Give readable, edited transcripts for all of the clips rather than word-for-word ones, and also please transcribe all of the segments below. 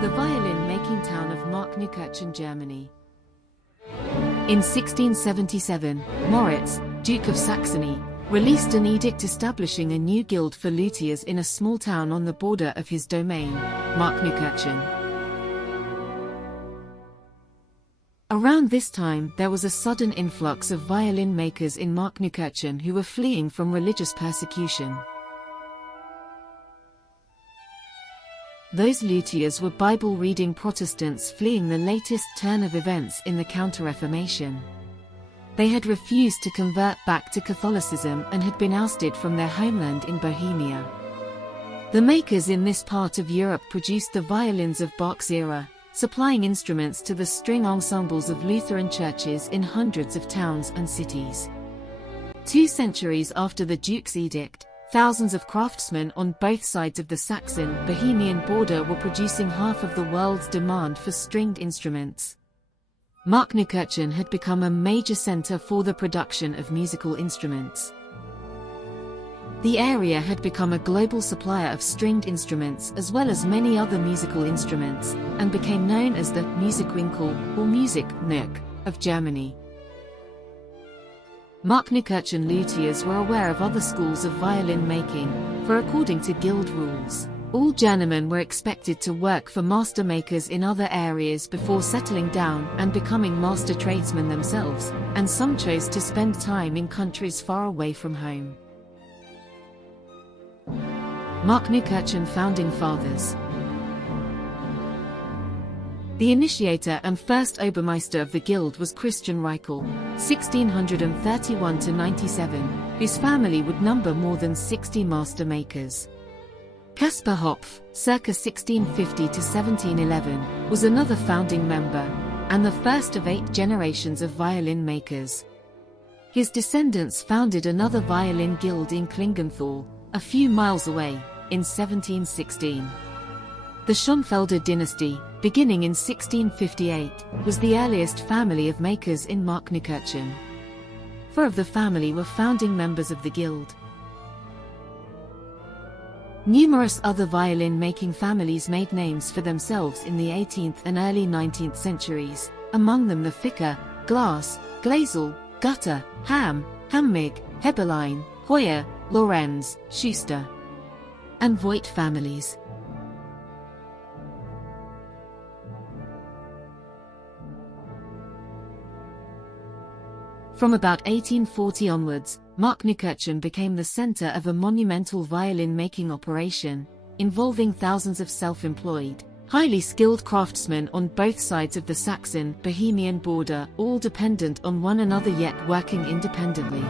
the violin-making town of Markneukirchen, Germany. In 1677, Moritz, Duke of Saxony, released an edict establishing a new guild for luthiers in a small town on the border of his domain, Markneukirchen. Around this time, there was a sudden influx of violin makers in Markneukirchen who were fleeing from religious persecution. Those luthiers were Bible-reading Protestants fleeing the latest turn of events in the Counter-Reformation. They had refused to convert back to Catholicism and had been ousted from their homeland in Bohemia. The makers in this part of Europe produced the violins of Bach's era, supplying instruments to the string ensembles of Lutheran churches in hundreds of towns and cities. 2 centuries after the Duke's edict, thousands of craftsmen on both sides of the Saxon-Bohemian border were producing half of the world's demand for stringed instruments. Markneukirchen had become a major center for the production of musical instruments. The area had become a global supplier of stringed instruments as well as many other musical instruments, and became known as the Musikwinkel or Musiknook of Germany. Markneukirchen luthiers were aware of other schools of violin making, for according to guild rules, all journeymen were expected to work for master makers in other areas before settling down and becoming master tradesmen themselves, and some chose to spend time in countries far away from home. Markneukirchen founding fathers. The initiator and first Obermeister of the guild was Christian Reichel, 1631–97, whose family would number more than 60 master makers. Caspar Hopf, circa 1650–1711, was another founding member, and the first of 8 generations of violin makers. His descendants founded another violin guild in Klingenthal, a few miles away, in 1716. The Schonfelder dynasty, beginning in 1658, was the earliest family of makers in Markneukirchen. 4 of the family were founding members of the guild. Numerous other violin-making families made names for themselves in the 18th and early 19th centuries, among them the Ficker, Glass, Glazel, Gutter, Ham, Hammig, Heberlein, Hoyer, Lorenz, Schuster, and Voigt families. From about 1840 onwards, Markneukirchen became the center of a monumental violin-making operation, involving thousands of self-employed, highly skilled craftsmen on both sides of the Saxon-Bohemian border, all dependent on one another yet working independently.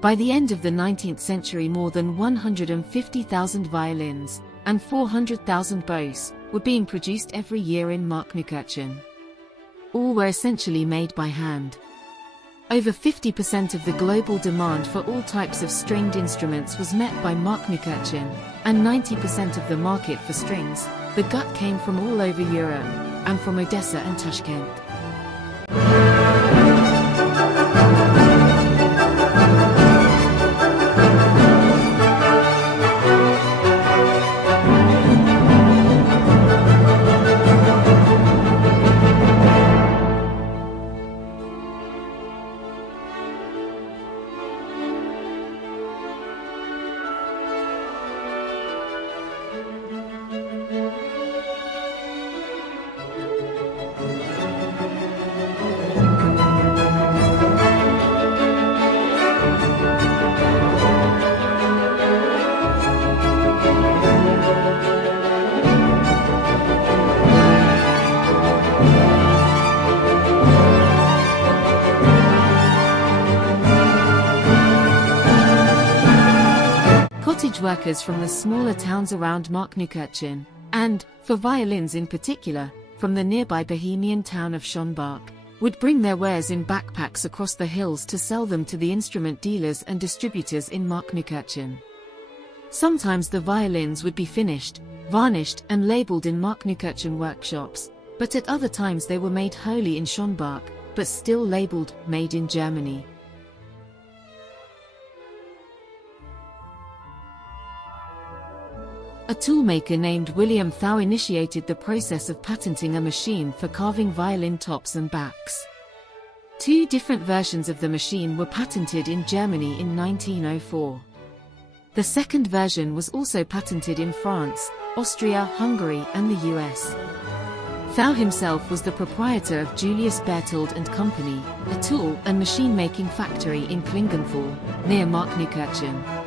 By the end of the 19th century, more than 150,000 violins and 400,000 bows were being produced every year in Markneukirchen. All were essentially made by hand. Over 50% of the global demand for all types of stringed instruments was met by Markneukirchen, and 90% of the market for strings, the gut, came from all over Europe, and from Odessa and Tashkent. Cottage workers from the smaller towns around Markneukirchen, and, for violins in particular, from the nearby Bohemian town of Schonbach, would bring their wares in backpacks across the hills to sell them to the instrument dealers and distributors in Markneukirchen. Sometimes the violins would be finished, varnished and labeled in Markneukirchen workshops, but at other times they were made wholly in Schonbach, but still labeled "Made in Germany." A toolmaker named William Thau initiated the process of patenting a machine for carving violin tops and backs. Two different versions of the machine were patented in Germany in 1904. The second version was also patented in France, Austria, Hungary, and the US. Thau himself was the proprietor of Julius Berthold and Company, a tool and machine-making factory in Klingenthal, near Markneukirchen.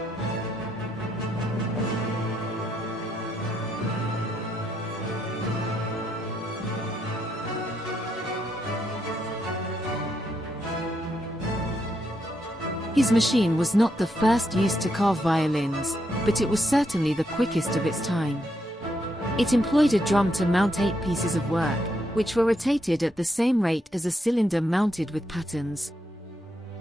His machine was not the first used to carve violins, but it was certainly the quickest of its time. It employed a drum to mount 8 pieces of work, which were rotated at the same rate as a cylinder mounted with patterns.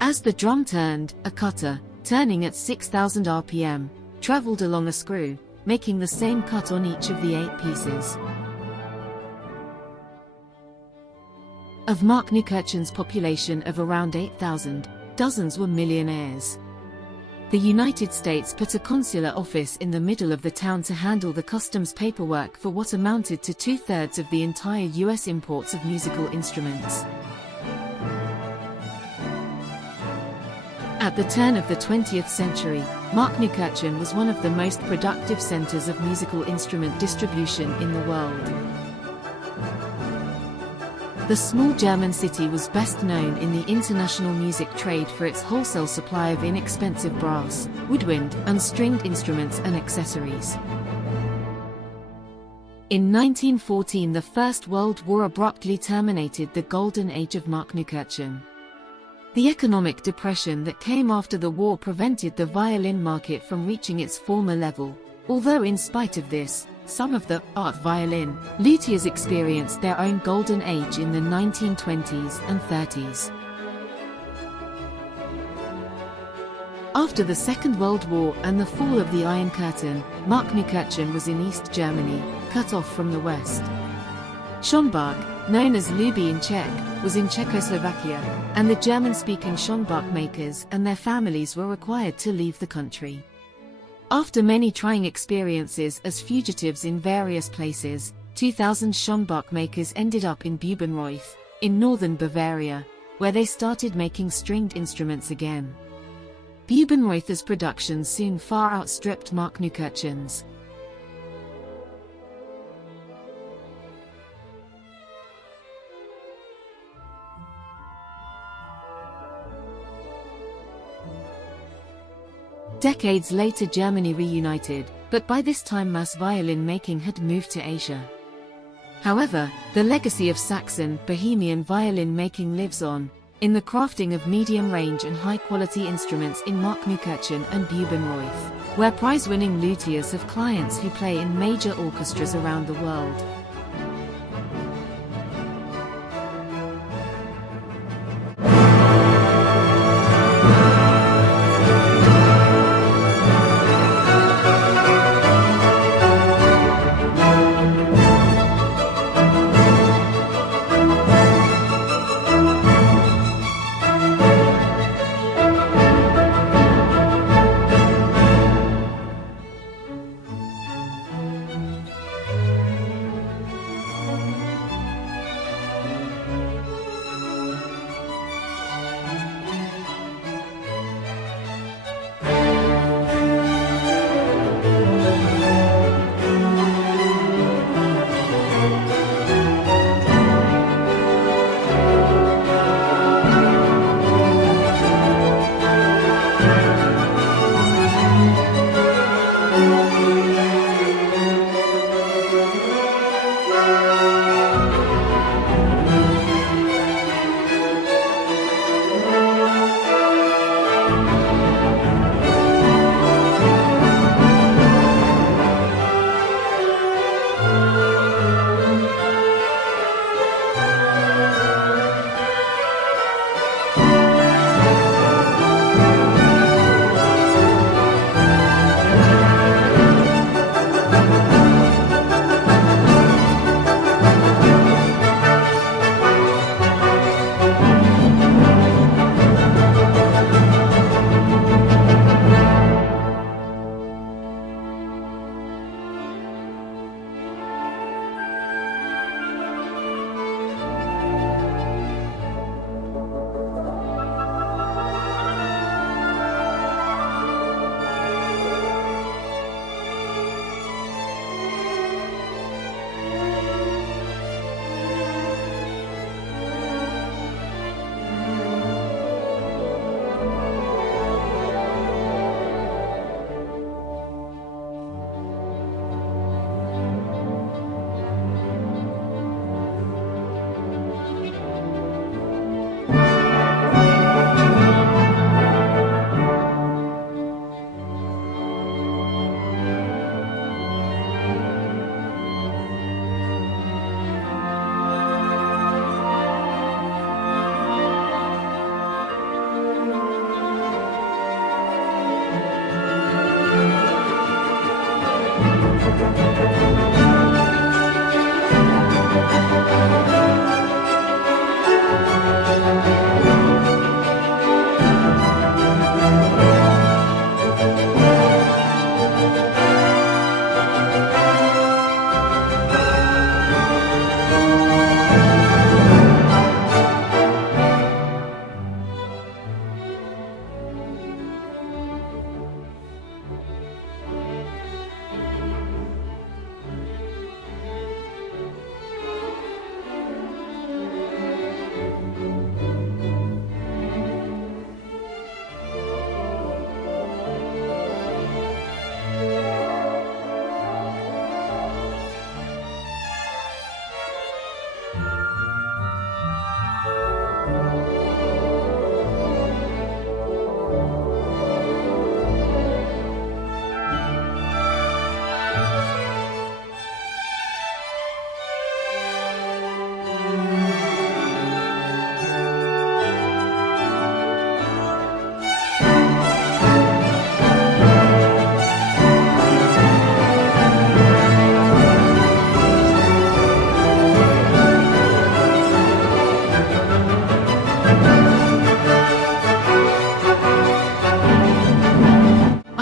As the drum turned, a cutter, turning at 6,000 RPM, traveled along a screw, making the same cut on each of the 8 pieces. Of Markneukirchen's population of around 8,000, dozens were millionaires. The United States put a consular office in the middle of the town to handle the customs paperwork for what amounted to 2/3 of the entire US imports of musical instruments. At the turn of the 20th century, Markneukirchen was one of the most productive centers of musical instrument distribution in the world. The small German city was best known in the international music trade for its wholesale supply of inexpensive brass, woodwind, and stringed instruments and accessories. In 1914, the First World War abruptly terminated the golden age of Markneukirchen. The economic depression that came after the war prevented the violin market from reaching its former level, although in spite of this, some of the art violin luthiers experienced their own golden age in the 1920s and 30s. After the Second World War and the fall of the Iron Curtain, Markneukirchen was in East Germany, cut off from the West. Schonbach, known as Luby in Czech, was in Czechoslovakia, and the German-speaking Schonbach makers and their families were required to leave the country. After many trying experiences as fugitives in various places, 2,000 Schonbach makers ended up in Bubenreuth, in northern Bavaria, where they started making stringed instruments again. Bubenreuther's production soon far outstripped Markneukirchen's. Decades later, Germany reunited, but by this time mass violin making had moved to Asia. However, the legacy of Saxon, Bohemian violin making lives on, in the crafting of medium-range and high-quality instruments in Markneukirchen and Bubenreuth, where prize-winning luthiers have clients who play in major orchestras around the world.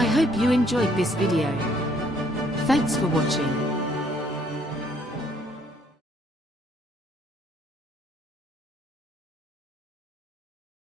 I hope you enjoyed this video. Thanks for watching.